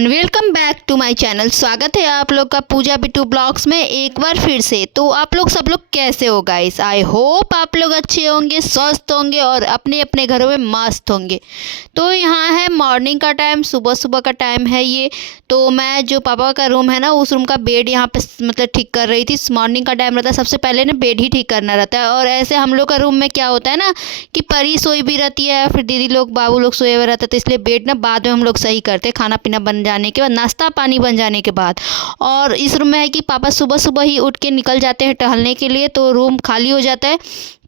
Everyone, welcome back to my channel. स्वागत है आप लोग का पूजा बिट्टू ब्लॉग्स में एक बार फिर से। तो आप लोग सब लोग कैसे हो गाइस? आई होप आप लोग अच्छे होंगे, स्वस्थ होंगे और अपने अपने घरों में मस्त होंगे। तो यहाँ है मॉर्निंग का टाइम, सुबह सुबह का टाइम है ये। तो मैं जो पापा का रूम है ना, उस रूम का बेड यहाँ पे मतलब ठीक कर रही थी। मॉर्निंग का टाइम रहता है, सबसे पहले ना बेड ही ठीक करना रहता है। और ऐसे हम लोग का रूम में क्या होता है ना कि परी सोई भी रहती है, फिर दीदी लोग बाबू लोग सोए हुए रहते हैं। तो इसलिए बेड ना बाद में हम लोग सही करते हैं, खाना पीना बन जाने के बाद, नाश्ता पानी बन जाने के बाद। और इस रूम में है कि पापा सुबह सुबह ही उठ के निकल जाते हैं टहलने के लिए, तो रूम खाली हो जाता है।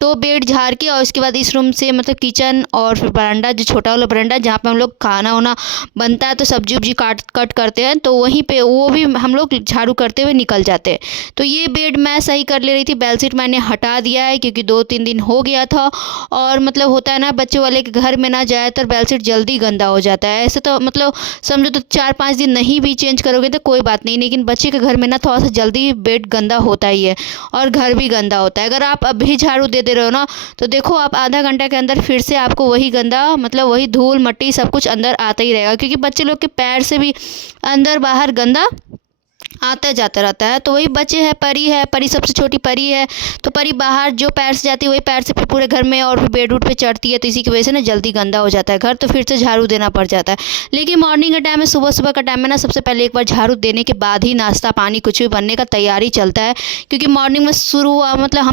तो बेड झाड़ के और उसके बाद इस रूम से मतलब किचन और फिर बरामदा, जो छोटा वाला बरामदा जहाँ पे हम लोग खाना वाना बनता है, तो सब्जी उब्जी कट करते हैं, तो वहीं पे वो भी हम लोग झाड़ू करते हुए निकल जाते हैं। तो ये बेड मैं सही कर ले रही थी। बेडशीट मैंने हटा दिया है क्योंकि 2-3 दिन हो गया था। और मतलब होता है ना, बच्चे वाले के घर में ना ज़्यादातर बेडशीट जल्दी गंदा हो जाता है। ऐसे तो मतलब समझो तो 4-5 दिन नहीं भी चेंज करोगे तो कोई बात नहीं, लेकिन बच्चे के घर में ना थोड़ा सा जल्दी बेड गंदा होता ही है और घर भी गंदा होता है। अगर आप अभी झाड़ू दे रहे हो ना, तो देखो आप आधा घंटा के अंदर फिर से आपको वही गंदा, मतलब वही धूल मट्टी सब कुछ अंदर आता ही रहेगा, क्योंकि बच्चे लोग के पैर से भी अंदर बाहर गंदा आता जाता रहता है। तो वही बच्चे है, परी सबसे छोटी परी है। तो परी बाहर जो पैर से जाती है वही पैर से फिर पूरे घर में और फिर बेड उड पे चढ़ती है, तो इसी की वजह से ना जल्दी गंदा हो जाता है घर, तो फिर से झाड़ू देना पड़ जाता है। लेकिन मॉर्निंग का टाइम में, सुबह सुबह का टाइम में ना, सबसे पहले एक बार झाड़ू देने के बाद ही नाश्ता पानी कुछ भी बनने का तैयारी चलता है। क्योंकि मॉर्निंग में शुरू मतलब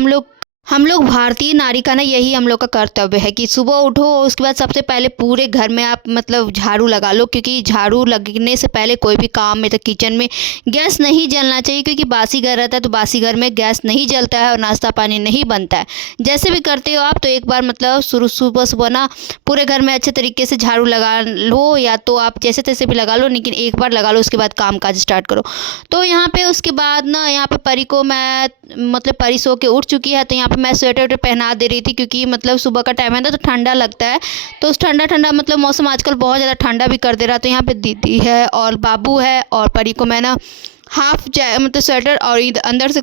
हम लोग भारतीय नारी का ना यही हम लोग का कर्तव्य है कि सुबह उठो, उसके बाद सबसे पहले पूरे घर में आप मतलब झाड़ू लगा लो। क्योंकि झाड़ू लगने से पहले कोई भी काम में, तो किचन में गैस नहीं जलना चाहिए, क्योंकि बासी घर रहता है, तो बासी घर में गैस नहीं जलता है और नाश्ता पानी नहीं बनता है। जैसे भी करते हो आप, तो एक बार मतलब सुबह सुबह ना पूरे घर में अच्छे तरीके से झाड़ू लगा लो, या तो आप जैसे तैसे भी लगा लो, लेकिन एक बार लगा लो, उसके बाद काम काज स्टार्ट करो। तो यहाँ पे उसके बाद ना, यहाँ पे परी को मैं मतलब परी सो के उठ चुकी है, तो यहाँ पे मैं स्वेटर वेटर पहना दे रही थी, क्योंकि मतलब सुबह का टाइम है ना, तो ठंडा लगता है। तो उस ठंडा मतलब मौसम आजकल बहुत ज़्यादा ठंडा भी कर दे रहा। तो यहाँ पे दीदी है और बाबू है, और परी को मैं ना हाफ मतलब स्वेटर और अंदर से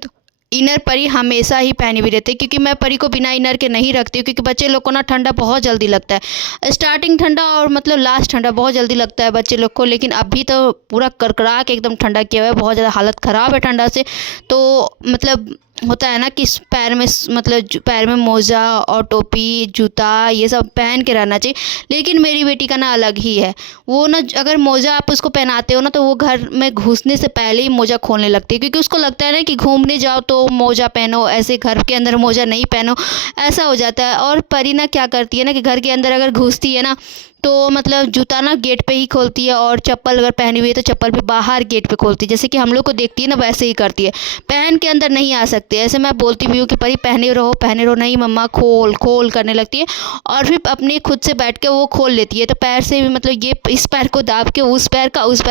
इनर परी हमेशा ही पहनी हुई रहती है, क्योंकि मैं परी को बिना इनर के नहीं रखती हूँ। क्योंकि बच्चे लोग को ना ठंडा बहुत जल्दी लगता है, स्टार्टिंग ठंडा और मतलब लास्ट ठंडा बहुत जल्दी लगता है बच्चे लोग को। लेकिन अभी तो पूरा करकरा के एकदम ठंडा किया हुआ है, बहुत ज़्यादा हालत ख़राब है ठंडा से। तो मतलब होता है ना कि पैर में मतलब पैर में मोजा और टोपी जूता ये सब पहन के रहना चाहिए। लेकिन मेरी बेटी का ना अलग ही है। वो ना अगर मोजा आप उसको पहनाते हो ना, तो वो घर में घुसने से पहले ही मोजा खोलने लगती है, क्योंकि उसको लगता है ना कि घूमने जाओ तो मोजा पहनो, ऐसे घर के अंदर मोजा नहीं पहनो, ऐसा हो जाता है। और परी ना क्या करती है ना कि घर के अंदर अगर घुसती है ना, तो मतलब जूता ना गेट पे ही खोलती है, और चप्पल अगर पहनी हुई है तो चप्पल भी बाहर गेट पे खोलती है। जैसे कि हम लोग को देखती है ना, वैसे ही करती है, पहन के अंदर नहीं आ सकते। ऐसे मैं बोलती भी हूँ कि परी पहने रहो, नहीं मम्मा खोल खोल करने लगती है, और फिर अपने खुद से बैठ के वो खोल लेती है। तो पैर से भी मतलब ये इस पैर को दाब के उस पैर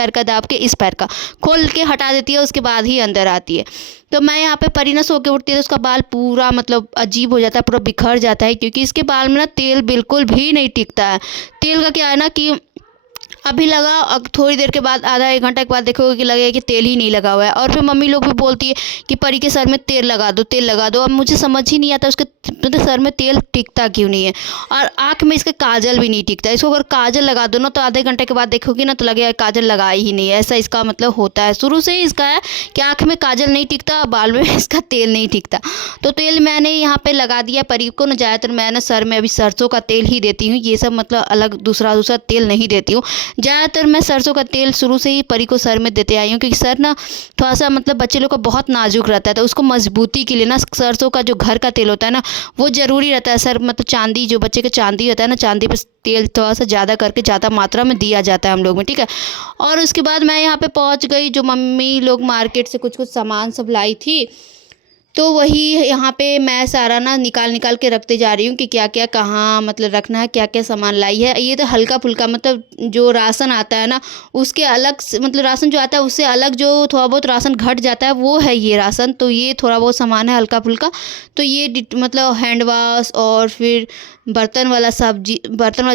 का दाब के इस पैर का खोल के हटा देती है, उसके बाद ही अंदर आती है। तो मैं यहाँ पे परी ना सो के उठती है, तो उसका बाल पूरा मतलब अजीब हो जाता है, पूरा बिखर जाता है, क्योंकि इसके बाल में ना तेल बिल्कुल भी नहीं टिकता है। तेल का क्या है ना कि अभी लगा, अब थोड़ी देर के बाद, आधा 1 घंटा के बाद देखोगे कि लगेगा कि तेल ही नहीं लगा हुआ है। और फिर मम्मी लोग भी बोलती है कि परी के सर में तेल लगा दो, तेल लगा दो। अब मुझे समझ ही नहीं आता उसके मतलब सर में तेल टिकता क्यों नहीं है। और आँख में इसके काजल भी नहीं टिकता। इसको अगर काजल लगा दो ना, तो आधे घंटे के बाद देखोगे ना, तो लगेगा काजल लगाई ही नहीं है। ऐसा इसका मतलब होता है, शुरू से ही इसका है कि आँख में काजल नहीं टिकता, बाल में इसका तेल नहीं टिकता। तो तेल मैंने यहाँ पर लगा दिया परी को ना। ज़्यादातर मैं ना सर में अभी सरसों का तेल ही देती हूँ, ये सब मतलब अलग दूसरा तेल नहीं देती हूँ। ज़्यादातर मैं सरसों का तेल शुरू से ही परी को सर में देते आई हूँ, क्योंकि सर ना थोड़ा सा मतलब बच्चे लोग का बहुत नाजुक रहता है, तो उसको मजबूती के लिए ना सरसों का जो घर का तेल होता है ना, वो ज़रूरी रहता है। सर मतलब चांदी, जो बच्चे का चांदी होता है ना, चांदी पर तेल थोड़ा सा ज़्यादा करके ज़्यादा मात्रा में दिया जाता है हम लोग में, ठीक है। और उसके बाद मैं यहाँ पे पहुँच गई, जो मम्मी लोग मार्केट से कुछ सामान सब लाई थी, तो वही यहाँ पे मैं सारा ना निकाल के रखते जा रही हूँ कि क्या क्या कहाँ मतलब रखना है, क्या क्या सामान लाई है। ये तो हल्का फुल्का मतलब जो राशन आता है ना, उसके अलग मतलब राशन जो आता है उससे अलग जो थोड़ा बहुत राशन घट जाता है, वो है ये राशन। तो ये थोड़ा बहुत सामान है हल्का फुल्का। तो ये मतलब हैंड वाश, और फिर बर्तन वाला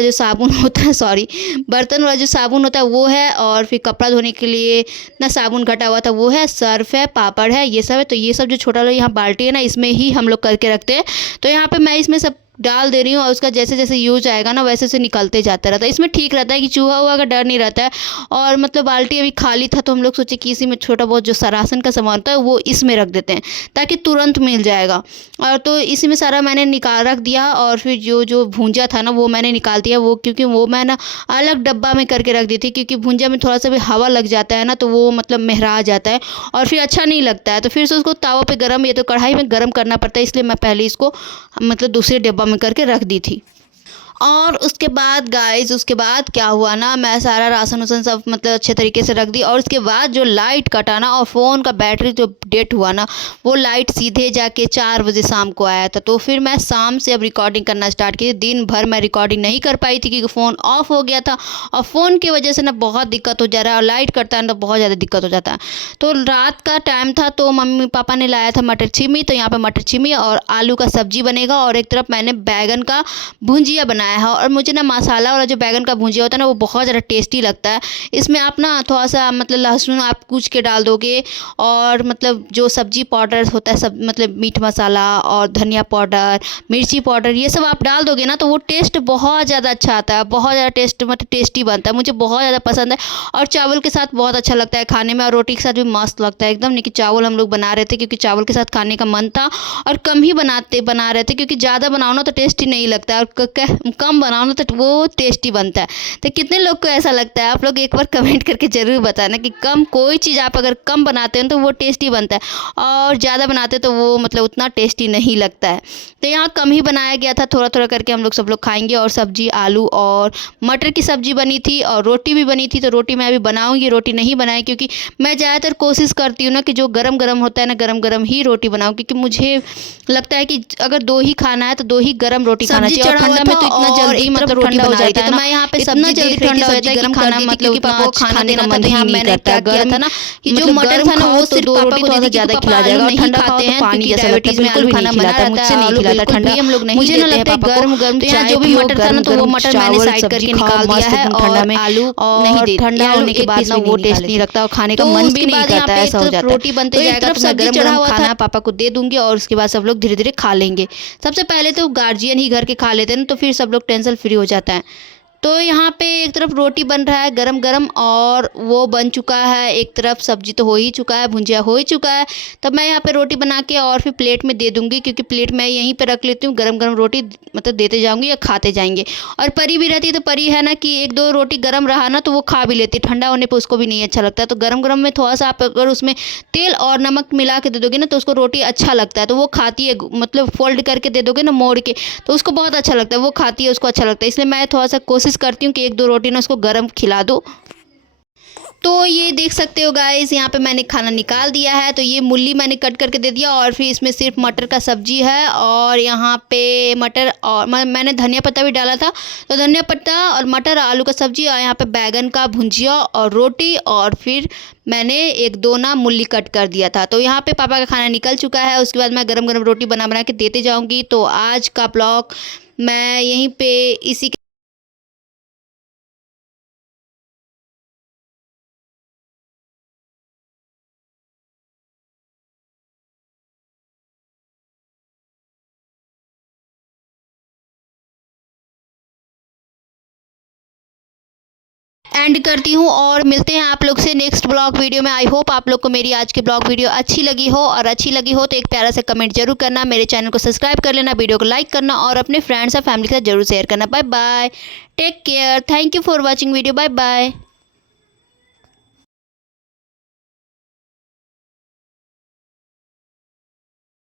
जो साबुन होता है, बर्तन वाला जो साबुन होता है वो है, और फिर कपड़ा धोने के लिए ना साबुन घटा हुआ था वो है, सर्फ है, पापड़ है, ये सब है। तो ये सब जो छोटा वाला यहाँ बाल्टी है ना, इसमें ही हम लोग करके रखते हैं। तो यहाँ पे मैं इसमें सब डाल दे रही हूँ और उसका जैसे जैसे यूज आएगा ना वैसे से निकलते जाता रहता है। इसमें ठीक रहता है कि चूहा हुआ का डर नहीं रहता है। और मतलब बाल्टी अभी खाली था तो हम लोग सोचे कि इसी में छोटा बहुत जो राशन का सामान होता है वो इसमें रख देते हैं ताकि तुरंत मिल जाएगा। और तो इसी में सारा मैंने निकाल रख दिया और फिर जो जो भूंजा था ना वो मैंने निकाल दिया, वो क्योंकि वो मैं ना अलग डब्बा में करके रख दी थी, क्योंकि भुंजा में थोड़ा सा भी हवा लग जाता है ना तो वो मतलब महरा जाता है और फिर अच्छा नहीं लगता है। तो फिर से उसको तावा पे गरम या तो कढ़ाई में गरम करना पड़ता है, इसलिए मैं पहले इसको मतलब दूसरे डब्बा में करके रख दी थी। और उसके बाद गाइस, उसके बाद क्या हुआ ना, मैं सारा राशन वासन सब मतलब अच्छे तरीके से रख दी। और उसके बाद जो लाइट कटा ना और फ़ोन का बैटरी जो डेड हुआ ना, वो लाइट सीधे जाके 4 बजे शाम को आया था। तो फिर मैं शाम से अब रिकॉर्डिंग करना स्टार्ट की। दिन भर मैं रिकॉर्डिंग नहीं कर पाई थी क्योंकि फ़ोन ऑफ हो गया था और फ़ोन की वजह से ना बहुत दिक्कत हो जा रहा है और लाइट कटता है ना तो बहुत ज़्यादा दिक्कत हो जाता है। तो रात का टाइम था तो मम्मी पापा ने लाया था मटर छिमी, तो यहाँ पर मटर छिमी और आलू का सब्जी बनेगा और एक तरफ मैंने बैगन का भुंजिया बनाया है। और मुझे ना मसाला वाला जो बैगन का भुंजिया होता है ना वो बहुत ज़्यादा टेस्टी लगता है। इसमें आप ना थोड़ा सा मतलब लहसुन आप कूच के डाल दोगे और मतलब जो सब्जी पाउडर होता है सब मतलब मीट मसाला और धनिया पाउडर, मिर्ची पाउडर, ये सब आप डाल दोगे ना तो वो टेस्ट बहुत ज़्यादा अच्छा आता है, बहुत ज़्यादा टेस्ट मतलब टेस्टी बनता है। मुझे बहुत ज़्यादा पसंद है और चावल के साथ बहुत अच्छा लगता है खाने में और रोटी के साथ भी मस्त लगता है एकदम। नहीं कि चावल हम लोग बना रहे थे क्योंकि चावल के साथ खाने का मन था और कम ही बना रहे थे क्योंकि ज़्यादा बनाओ ना तो टेस्टी नहीं लगता है और कम बनाओ ना तो वो टेस्टी बनता है। तो कितने लोग को ऐसा लगता है, आप लोग एक बार कमेंट करके ज़रूर बताना कि कम कोई चीज़ आप अगर कम बनाते हो तो वो टेस्टी बनता है और ज़्यादा बनाते तो वो मतलब उतना टेस्टी नहीं लगता है। तो यहाँ कम ही बनाया गया था, थोड़ा थोड़ा करके हम लोग सब लोग खाएंगे। और सब्जी आलू और मटर की सब्जी बनी थी और रोटी भी बनी थी। तो रोटी मैं अभी बनाऊँगी, रोटी नहीं बनाई क्योंकि मैं ज़्यादातर कोशिश करती हूँ ना कि जो गरम गरम होता है ना गरम गरम ही रोटी बनाऊँ, क्योंकि मुझे लगता है कि अगर 2 ही खाना है तो 2 ही गरम रोटी खाना चाहिए। और ठंडा में तो इतना जल्दी मतलब ठंडा हो जाता है तो मैं यहाँ पे सब्जी जल्दी ठंडा हो जाता है गरम खाना मतलब पापा को खाने का मन ही नहीं करता। मैंने क्या था ना कि जो मटर था ना वो सिर्फ पापा को थोड़ा ज़्यादा खिला जाएगा और ठंडा खाते हैं पानी जैसा डायबिटीज में आलू खाना बना रहता है, मुझसे नहीं खिलाता ठंडा हम लोग नहीं। मुझे ना लगता है गरम गरम चाय जो भी मटर था ना तो वो मटर मैंने साइड करके निकाल दिया है ठंडा में। आलू नहीं दे ठंडा होने के बाद ना वो टेस्ट नहीं लगता और खाने का मन भी नहीं करता, ऐसा हो जाता है। रोटी बनते जाएगा तो मैं गरम गरम खाना पापा को दे दूंगी और उसके बाद सब लोग धीरे धीरे खा लेंगे। सबसे पहले तो गार्जियन ही घर के खा लेते हैं ना तो फिर सब लोग टेंशन फ्री हो जाता है। तो यहाँ पे एक तरफ रोटी बन रहा है गरम गरम और वो बन चुका है, एक तरफ सब्जी तो हो ही चुका है, भुंजिया हो ही चुका है। तब मैं यहाँ पे रोटी बना के और फिर प्लेट में दे दूँगी क्योंकि प्लेट मैं यहीं पे रख लेती हूँ, गरम गरम रोटी मतलब देते जाऊँगी या खाते जाएंगे। और परी भी रहती है तो परी है ना कि 1-2 रोटी गरम रहा ना तो वो खा भी लेती है, ठंडा होने पर उसको भी नहीं अच्छा लगता है। तो गरम गरम में थोड़ा सा आप अगर उसमें तेल और नमक मिला के दे दोगे ना तो उसको रोटी अच्छा लगता है, तो वो खाती है। मतलब फोल्ड करके दे दोगे ना मोड़ के तो उसको बहुत अच्छा लगता है, वो खाती है, उसको अच्छा लगता है। इसलिए मैं थोड़ा सा कोशिश करती हूँ कि 1-2 रोटी ना उसको गरम खिला दो। तो ये देख सकते हो गाइस, यहाँ पे मैंने खाना निकाल दिया है। तो ये मूली मैंने कट करके दे दिया और फिर इसमें सिर्फ मटर का सब्जी है और यहाँ पे मटर और मैंने धनिया पत्ता भी डाला था। तो धनिया पत्ता और मटर आलू का सब्जी और यहाँ पे बैगन का भुंजिया और रोटी और फिर मैंने 1-2 ना मूली कट कर दिया था। तो यहाँ पे पापा का खाना निकल चुका है, उसके बाद मैं गरम गरम रोटी बना बना के देते जाऊँगी। तो आज का ब्लॉग मैं यहीं पे इसी एंड करती हूँ और मिलते हैं आप लोग से नेक्स्ट ब्लॉग वीडियो में। आई होप आप लोग को मेरी आज की ब्लॉग वीडियो अच्छी लगी हो, और अच्छी लगी हो तो एक प्यारा सा कमेंट जरूर करना, मेरे चैनल को सब्सक्राइब कर लेना, वीडियो को लाइक करना और अपने फ्रेंड्स और फैमिली के साथ जरूर शेयर करना। Bye bye, take care, thank you for watching video, bye bye.